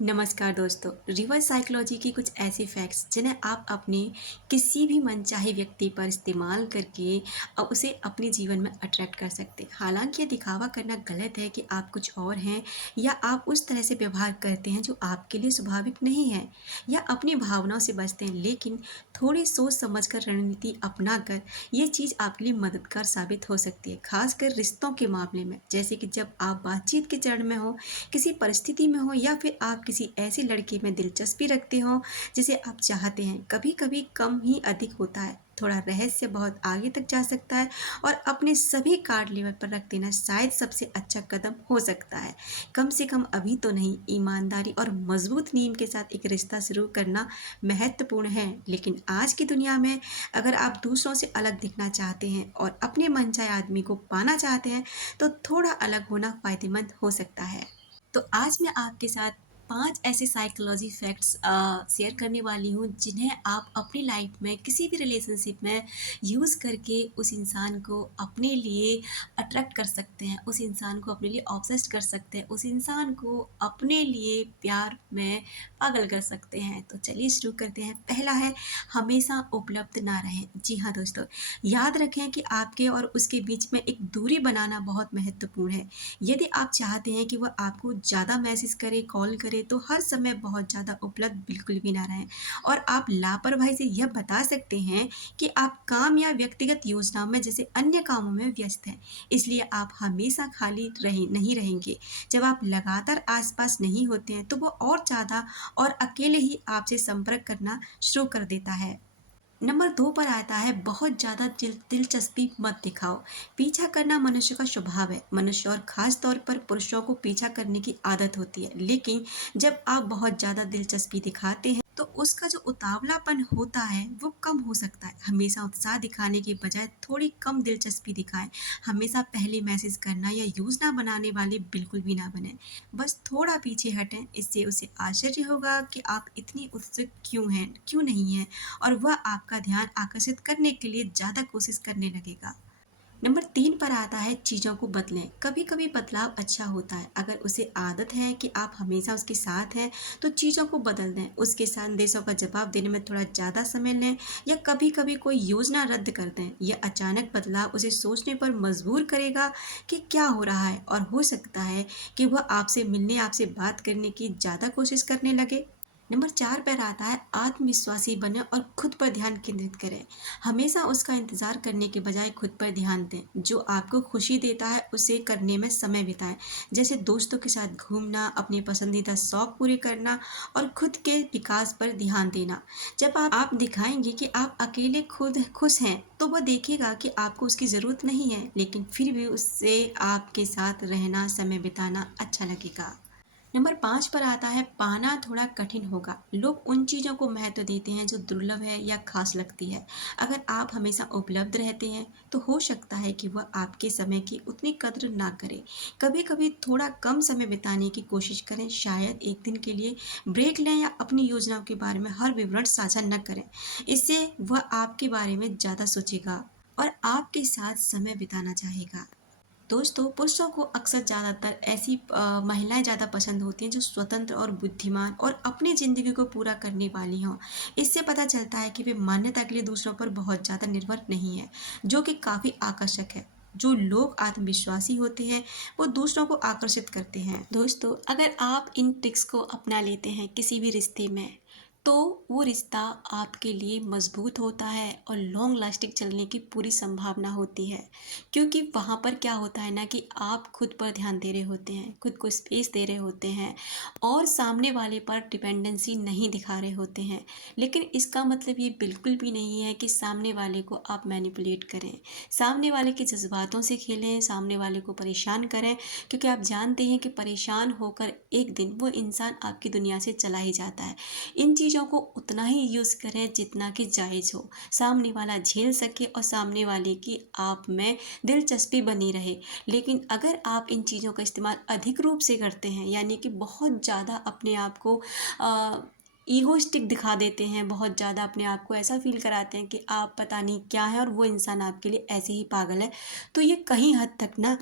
नमस्कार दोस्तों। Reverse psychology की कुछ ऐसे फैक्ट्स जिन्हें आप अपने किसी भी मनचाहे व्यक्ति पर इस्तेमाल करके उसे अपने जीवन में अट्रैक्ट कर सकते हैं। हालांकि ये दिखावा करना गलत है कि आप कुछ और हैं या आप उस तरह से व्यवहार करते हैं जो आपके लिए स्वाभाविक नहीं है या अपनी भावनाओं से बचते हैं, लेकिन थोड़ी सोच समझकर रणनीति अपना कर ये चीज़ आपके लिए मददगार साबित हो सकती है, खासकर रिश्तों के मामले में। जैसे कि जब आप बातचीत के चरण में हो, किसी परिस्थिति में हो या फिर आप किसी ऐसे लड़के में दिलचस्पी रखते हो जिसे आप चाहते हैं। कभी कभी कम ही अधिक होता है, थोड़ा रहस्य बहुत आगे तक जा सकता है और अपने सभी कार्ड लेवल पर रख देना शायद सबसे अच्छा कदम हो सकता है। कम से कम अभी तो नहीं। ईमानदारी और मजबूत नींव के साथ एक रिश्ता शुरू करना महत्वपूर्ण है, लेकिन आज की दुनिया में अगर आप दूसरों से अलग दिखना चाहते हैं और अपने मनचाहे आदमी को पाना चाहते हैं तो थोड़ा अलग होना फायदेमंद हो सकता है। तो आज मैं आपके साथ 5 ऐसे साइकोलॉजी फैक्ट्स शेयर करने वाली हूँ जिन्हें आप अपनी लाइफ में किसी भी रिलेशनशिप में यूज़ करके उस इंसान को अपने लिए अट्रैक्ट कर सकते हैं, उस इंसान को अपने लिए ऑब्सेस्ड कर सकते हैं, उस इंसान को अपने लिए प्यार में पागल कर सकते हैं। तो चलिए शुरू करते हैं। पहला है, हमेशा उपलब्ध ना रहें। जी हाँ दोस्तों, याद रखें कि आपके और उसके बीच में एक दूरी बनाना बहुत महत्वपूर्ण है। यदि आप चाहते हैं कि वह आपको ज़्यादा मैसेज करे, कॉल करे, तो हर समय बहुत ज़्यादा उपलब्ध बिल्कुल भी ना रहें। और आप लापरवाही से यह बता सकते हैं कि आप काम या व्यक्तिगत योजनाओं में जैसे अन्य कामों में व्यस्त हैं, इसलिए आप हमेशा खाली नहीं रहेंगे। जब आप लगातार आसपास नहीं होते हैं तो वो और ज़्यादा और अकेले ही आपसे संपर्क करना शुरू कर देता है। नंबर 2 पर आता है, बहुत ज़्यादा दिलचस्पी मत दिखाओ। पीछा करना मनुष्य का स्वभाव है। मनुष्य और ख़ास तौर पर पुरुषों को पीछा करने की आदत होती है, लेकिन जब आप बहुत ज़्यादा दिलचस्पी दिखाते हैं तो उसका जो उतावलापन होता है वो कम हो सकता है। हमेशा उत्साह दिखाने के बजाय थोड़ी कम दिलचस्पी दिखाएं। हमेशा पहले मैसेज करना या योजना बनाने वाले बिल्कुल भी ना बने। बस थोड़ा पीछे हटें, इससे उसे आश्चर्य होगा कि आप इतनी उत्सुक क्यों नहीं हैं, और वह आपका ध्यान आकर्षित करने के लिए ज़्यादा कोशिश करने लगेगा। नंबर 3 पर आता है, चीज़ों को बदलें। कभी कभी बदलाव अच्छा होता है। अगर उसे आदत है कि आप हमेशा उसके साथ हैं तो चीज़ों को बदल दें। उसके संदेशों का जवाब देने में थोड़ा ज़्यादा समय लें या कभी कभी कोई योजना रद्द कर दें। यह अचानक बदलाव उसे सोचने पर मजबूर करेगा कि क्या हो रहा है, और हो सकता है कि वह आपसे मिलने, आपसे बात करने की ज़्यादा कोशिश करने लगे। नंबर 4 पर आता है, आत्मविश्वासी बने और खुद पर ध्यान केंद्रित करें। हमेशा उसका इंतज़ार करने के बजाय खुद पर ध्यान दें। जो आपको खुशी देता है उसे करने में समय बिताएं, जैसे दोस्तों के साथ घूमना, अपने पसंदीदा शौक पूरे करना और खुद के विकास पर ध्यान देना। जब आप दिखाएंगे कि आप अकेले खुद खुश हैं तो वह देखेगा कि आपको उसकी ज़रूरत नहीं है, लेकिन फिर भी उससे आपके साथ रहना, समय बिताना अच्छा लगेगा। नंबर 5 पर आता है, पाना थोड़ा कठिन होगा। लोग उन चीज़ों को महत्व देते हैं जो दुर्लभ है या खास लगती है। अगर आप हमेशा उपलब्ध रहते हैं तो हो सकता है कि वह आपके समय की उतनी कद्र ना करे। कभी कभी थोड़ा कम समय बिताने की कोशिश करें, शायद एक दिन के लिए ब्रेक लें या अपनी योजनाओं के बारे में हर विवरण साझा न करें। इससे वह आपके बारे में ज़्यादा सोचेगा और आपके साथ समय बिताना चाहेगा। दोस्तों, पुरुषों को अक्सर ज़्यादातर ऐसी महिलाएं ज़्यादा पसंद होती हैं जो स्वतंत्र और बुद्धिमान और अपनी ज़िंदगी को पूरा करने वाली हों। इससे पता चलता है कि वे मान्यता के लिए दूसरों पर बहुत ज़्यादा निर्भर नहीं है, जो कि काफ़ी आकर्षक है। जो लोग आत्मविश्वासी होते हैं वो दूसरों को आकर्षित करते हैं। दोस्तों, अगर आप इन ट्रिक्स को अपना लेते हैं किसी भी रिश्ते में तो वो रिश्ता आपके लिए मजबूत होता है और लॉन्ग लास्टिंग चलने की पूरी संभावना होती है। क्योंकि वहाँ पर क्या होता है ना कि आप खुद पर ध्यान दे रहे होते हैं, खुद को स्पेस दे रहे होते हैं और सामने वाले पर डिपेंडेंसी नहीं दिखा रहे होते हैं। लेकिन इसका मतलब ये बिल्कुल भी नहीं है कि सामने वाले को आप मैनिपुलेट करें, सामने वाले के जज्बातों से खेलें, सामने वाले को परेशान करें, क्योंकि आप जानते हैं कि परेशान होकर एक दिन वो इंसान आपकी दुनिया से चला ही जाता है। इन चीज़ों को उतना ही यूज़ करें जितना कि जायज़ हो, सामने वाला झेल सके और सामने वाले की आप में दिलचस्पी बनी रहे। लेकिन अगर आप इन चीज़ों का इस्तेमाल अधिक रूप से करते हैं, यानी कि बहुत ज़्यादा अपने आप को ईगोइस्टिक दिखा देते हैं, बहुत ज़्यादा अपने आप को ऐसा फील कराते हैं कि आप पता नहीं क्या है और वो इंसान आपके लिए ऐसे ही पागल है, तो ये कहीं हद तक ना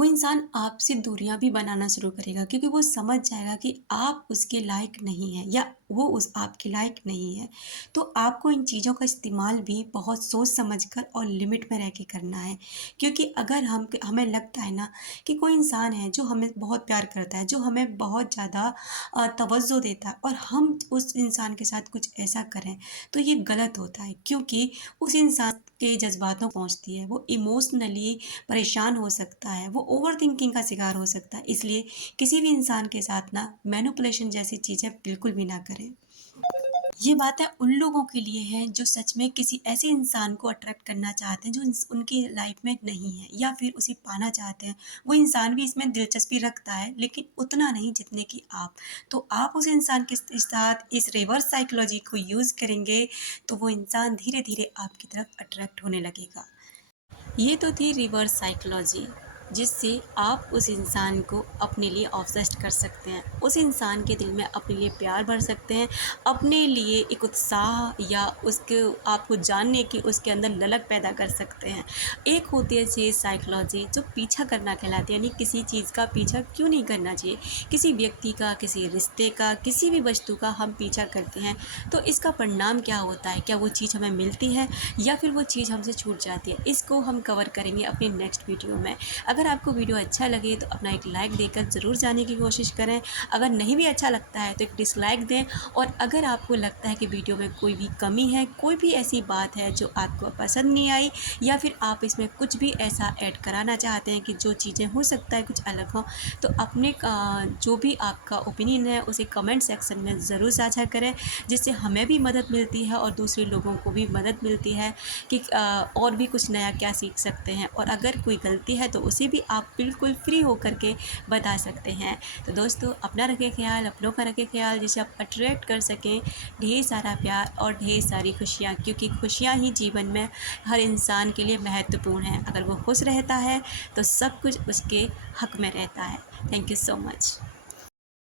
वो इंसान आपसे दूरियां भी बनाना शुरू करेगा, क्योंकि वो समझ जाएगा कि आप उसके लायक नहीं हैं या वो उस आपके लायक नहीं है। तो आपको इन चीज़ों का इस्तेमाल भी बहुत सोच समझ कर और लिमिट में रह के करना है, क्योंकि अगर हमें लगता है ना कि कोई इंसान है जो हमें बहुत प्यार करता है, जो हमें बहुत ज़्यादा तवज्जो देता है, और हम उस इंसान के साथ कुछ ऐसा करें, तो ये गलत होता है, क्योंकि उस इंसान के जज्बातों को पहुँचती है, वो इमोशनली परेशान हो सकता है, वो ओवरथिंकिंग का शिकार हो सकता है। इसलिए किसी भी इंसान के साथ ना मैनिपुलेशन जैसी चीज़ें बिल्कुल भी ना करें। ये बातें उन लोगों के लिए हैं जो सच में किसी ऐसे इंसान को अट्रैक्ट करना चाहते हैं जो उनकी लाइफ में नहीं है, या फिर उसे पाना चाहते हैं। वो इंसान भी इसमें दिलचस्पी रखता है, लेकिन उतना नहीं जितने कि आप। तो आप उस इंसान के साथ इस रिवर्स साइकोलॉजी को यूज़ करेंगे, तो वो इंसान धीरे धीरे आपकी तरफ अट्रैक्ट होने लगेगा। ये तो थी रिवर्स साइकोलॉजी, जिससे आप उस इंसान को अपने लिए ऑब्सेस्ड कर सकते हैं, उस इंसान के दिल में अपने लिए प्यार भर सकते हैं, अपने लिए एक उत्साह या उसके आपको जानने की उसके अंदर ललक पैदा कर सकते हैं। एक होती है चीज़ साइकोलॉजी जो पीछा करना कहलाती है, यानी किसी चीज़ का पीछा क्यों नहीं करना चाहिए, किसी व्यक्ति का, किसी रिश्ते का, किसी भी वस्तु का हम पीछा करते हैं, तो इसका परिणाम क्या होता है, क्या वो चीज़ हमें मिलती है या फिर वो चीज़ हमसे छूट जाती है। इसको हम कवर करेंगे अपनी नेक्स्ट वीडियो में। अगर आपको वीडियो अच्छा लगे तो अपना एक लाइक देकर ज़रूर जाने की कोशिश करें। अगर नहीं भी अच्छा लगता है तो एक डिसलाइक दें, और अगर आपको लगता है कि वीडियो में कोई भी कमी है, कोई भी ऐसी बात है जो आपको पसंद नहीं आई, या फिर आप इसमें कुछ भी ऐसा ऐड कराना चाहते हैं कि जो चीज़ें हो सकता है कुछ अलग हो, तो अपने जो भी आपका ओपिनियन है उसे कमेंट सेक्शन में ज़रूर साझा करें, जिससे हमें भी मदद मिलती है और दूसरे लोगों को भी मदद मिलती है कि और भी कुछ नया क्या सीख सकते हैं। और अगर कोई गलती है तो उसे भी आप बिल्कुल फ्री होकर के बता सकते हैं। तो दोस्तों, अपना रखें ख्याल, अपनों का रखें ख्याल, जिससे आप अट्रैक्ट कर सकें ढेर सारा प्यार और ढेर सारी खुशियाँ, क्योंकि खुशियाँ ही जीवन में हर इंसान के लिए महत्वपूर्ण हैं। अगर वो खुश रहता है तो सब कुछ उसके हक में रहता है। Thank you so much.